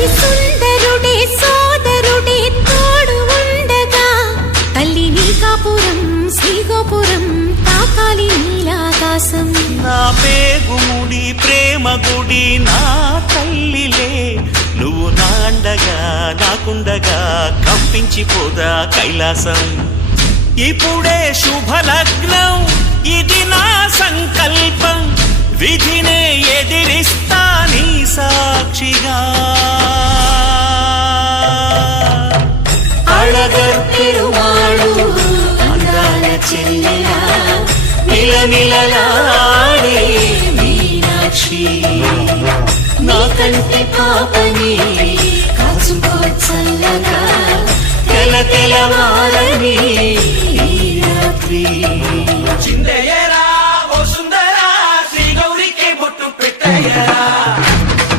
అతి సుందరుడే సోదరుడే తోడు ఉండగా తల్లి నీ కాపురం శ్రీగోపురం తాకాలి నీలాకాశం. నా పేగుముడి ప్రేమ గుడి నా తల్లిలే నువ్వు నాండగా నాకుండగా కంపించిపోదా కైలాసం. ఇప్పుడే శుభలగ్నం ఇది నా సంకల్పం విధినే ఎదిరిస్తా నీ సాక్షిగా. అళగర్ పెరుమాళు అందాల చెల్లెలా నిలనిలలాడే మీనాక్షి నా కంటి పాపని కాచుకో చల్లగా తెల తెలవారని ఈ రాత్రి. చిందయ్యరా ఓ సుందరా శ్రీ గౌరికి బొట్టు పెట్టయ్యరా.